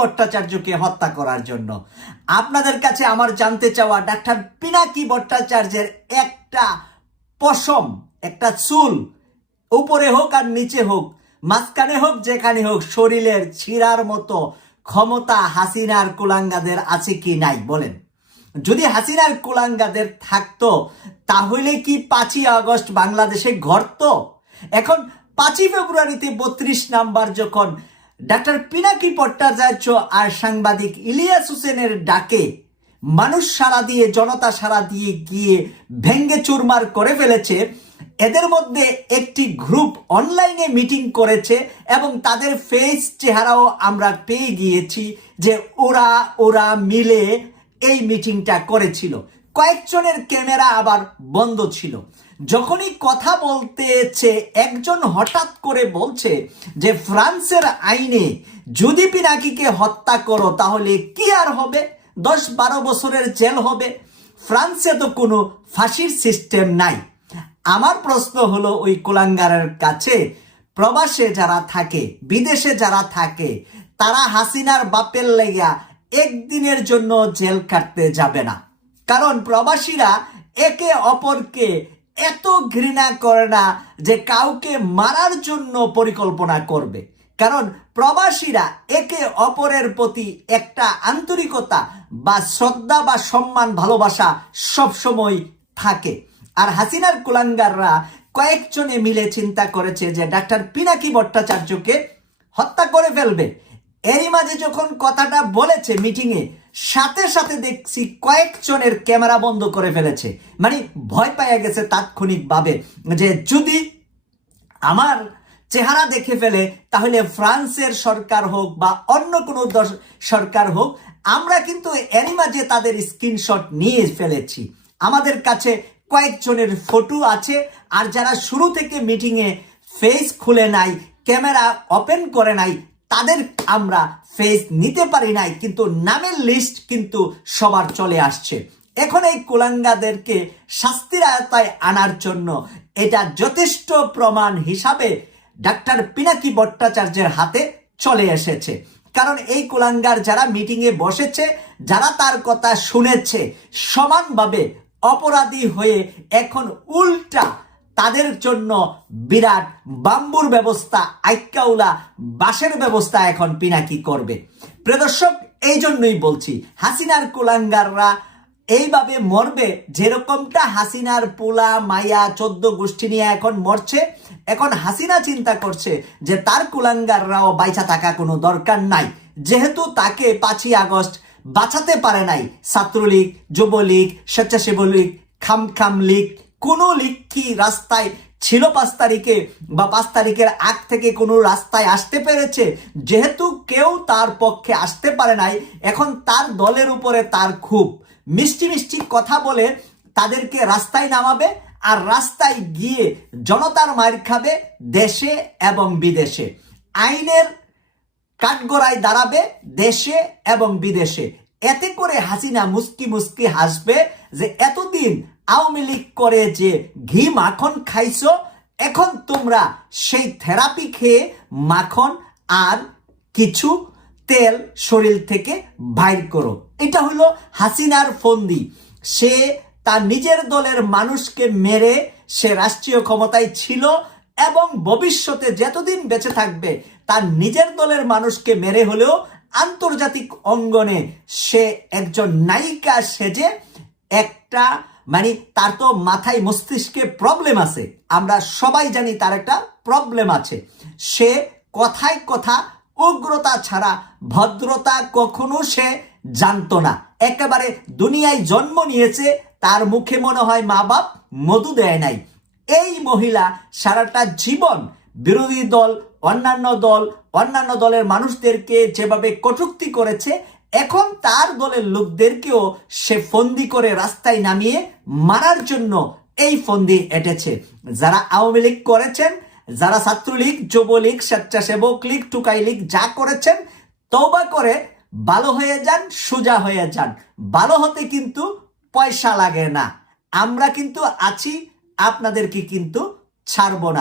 ভট্টাচার্যকে হত্যা করার জন্য। আপনাদের কাছে আমার জানতে চাওয়া ডাক্তার পিনাকি ভট্টাচার্যের একটা পশম, একটা চুল, উপরে হোক আর নিচে হোক, মাঝখানে হোক, যেখানে হোক, শরীরের ছিঁড়ার মতো ক্ষমতা হাসিনার কুলাঙ্গাদের আছে কি নাই বলেন। যদি হাসিনার কুলাঙ্গাদের থাকতো, তাহলে কি পাঁচই আগস্ট বাংলাদেশে ঘটত? এখন পাঁচই ফেব্রুয়ারিতে বত্রিশ নাম্বার যখন ডাক্তার পিনাকি ভট্টাচার্য আর সাংবাদিক ইলিয়াস হোসেনের ডাকে মানুষ সারা দিয়ে, জনতা সারা দিয়ে গিয়ে ভেঙ্গে চুরমার করে ফেলেছে। এদের মধ্যে একটি গ্রুপ অনলাইনে মিটিং করেছে এবং তাদের ফেস চেহারাও আমরা পেয়ে গিয়েছি যে ওরা ওরা মিলে এই মিটিংটা করেছিল। কয়েকজনের ক্যামেরা আবার বন্ধ ছিল। যখনই কথা বলতেছে, একজন হঠাৎ করে বলছে যে, ফ্রান্সের আইনে যদি পিনাকিকে হত্যা করো, তাহলে কি আর হবে? দশ বারো বছরের জেল হবে। ফ্রান্সে তো কোনো ফাঁসির সিস্টেম নাই। আমার প্রশ্ন হলো, ওই কুলাঙ্গারের কাছে প্রবাসে যারা থাকে, বিদেশে যারা থাকে, তারা হাসিনার বাপের লেগা একদিনের জন্য জেল কাটতে যাবে না। কারণ প্রবাসীরা একে অপরকে এত ঘৃণা করে না যে কাউকে মারার জন্য পরিকল্পনা করবে। কারণ প্রবাসীরা একে অপরের প্রতি একটা আন্তরিকতা বা শ্রদ্ধা বা সম্মান, ভালোবাসা সবসময় থাকে। আর হাসিনার কুলাঙ্গাররা কয়েকজনে মিলে চিন্তা করেছে যে ডাক্তার পিনাকি ভট্টাচার্যকে হত্যা করে ফেলবে। এরই মাঝে যখন কথাটা বলেছে মিটিংয়ে সাথে সাথে দেখছি কয়েকজনের ক্যামেরা বন্ধ করে ফেলেছে। মানে ভয় পাইয়া গেছে তাৎক্ষণিকভাবে যে যদি আমার চেহারা দেখে ফেলে, তাহলে ফ্রান্সের সরকার হোক বা অন্য কোনো সরকার হোক, আমরা কিন্তু এরই মাঝে তাদের স্ক্রিনশট নিয়ে ফেলেছি। আমাদের কাছে কয়েকজনের ফটো আছে, আর যারা শুরু থেকে মিটিংয়ে ফেস খুলে নাই, ক্যামেরা ওপেন করে নাই তাদের আমরা ফেস নিতে পারি নাই, কিন্তু নামের লিস্ট কিন্তু সবার চলে আসছে। এখন এই কুলাঙ্গাদেরকে শাস্তির আয়তায় আনার জন্য এটা যথেষ্ট প্রমাণ হিসাবে ডাক্তার পিনাকি ভট্টাচার্যের হাতে চলে এসেছে। কারণ এই কুলাঙ্গার যারা মিটিংয়ে বসেছে, যারা তার কথা শুনেছে, সমানভাবে অপরাধী হয়ে এখন উল্টা তাদের জন্য বিরাট বাম্বুর ব্যবস্থা, আইকাউলা বাসের ব্যবস্থা এখন পিনাকি করবে। প্রদর্শক এই জন্যই বলছি, হাসিনার কুলাঙ্গাররা এইভাবে মরবে। যেরকমটা হাসিনার পোলা মায়া চোদ্দ গোষ্ঠী নিয়ে এখন মরছে, এখন হাসিনা চিন্তা করছে যে তার কুলাঙ্গাররাও বাইচা থাকা কোনো দরকার নাই। যেহেতু তাকে পাঁচই আগস্ট বাঁচাতে পারে নাই ছাত্রলীগ, যুবলীগ স্বেচ্ছাসেবক লীগ খাম খাম লীগ কোনো কি রাস্তায় ছিল পাঁচ তারিখে বা পাঁচ তারিখের আগ থেকে কোনো রাস্তায় আসতে পেরেছে, যেহেতু কেউ তার পক্ষে আসতে পারে নাই, এখন তার দলের উপরে তার খুব। মিষ্টি মিষ্টি কথা বলে তাদেরকে রাস্তায় নামাবে আর রাস্তায় গিয়ে জনতার মার খাবে দেশে এবং বিদেশে। আইনের কাঠগড়ায় দাঁড়াবে দেশে এবং বিদেশে। এতে করে হাসিনা মুস্কি মুস্কি হাসবে যে এতদিন আওয়ামী লীগ করে যে ঘি মাখন খাইছো, এখন তোমরা সেই থেরাপি খেয়ে মাখন আর কিছু তেল শরীর থেকে বাইর করো। এটা হলো হাসিনার ফন্দি। সে তার নিজের দলের মানুষকে মেরে সে রাষ্ট্রীয় ক্ষমতায় ছিল এবং ভবিষ্যতে যতদিন বেঁচে থাকবে তার নিজের দলের মানুষকে মেরে হলেও আন্তর্জাতিক অঙ্গনে সে একজন নায়িকা সেজে একটা মানে তার তো মাথায় মস্তিষ্কে প্রবলেম আছে। আমরা সবাই জানি তার একটা প্রবলেম আছে। সে কথায় কথা উগ্রতা ছাড়া ভদ্রতা কখনো সে জানতো না। একেবারে দুনিয়ায় জন্ম নিয়েছে, তার মুখে মনে হয় মা বাপ মধু দেয় নাই। এই মহিলা সারাটা জীবন বিরোধী দল, অন্যান্য দল, অন্যান্য দলের মানুষদেরকে যেভাবে কটুক্তি করেছে এখন তার দলের লোকদেরকেও সে ফন্দি করে রাস্তায় নামিয়ে মারার জন্য এই ফন্দি এটেছে। যারা আওয়ামী লীগ করেছেন, যারা ছাত্রলীগ, যুবলীগ, স্বেচ্ছাসেবক লীগ, টুকাই লীগ যা করেছেন তৌবা করে ভালো হয়ে যান, সোজা হয়ে যান। ভালো হতে কিন্তু পয়সা লাগে না। আমরা কিন্তু আছি, আপনাদেরকে কিন্তু ছাড়বো না।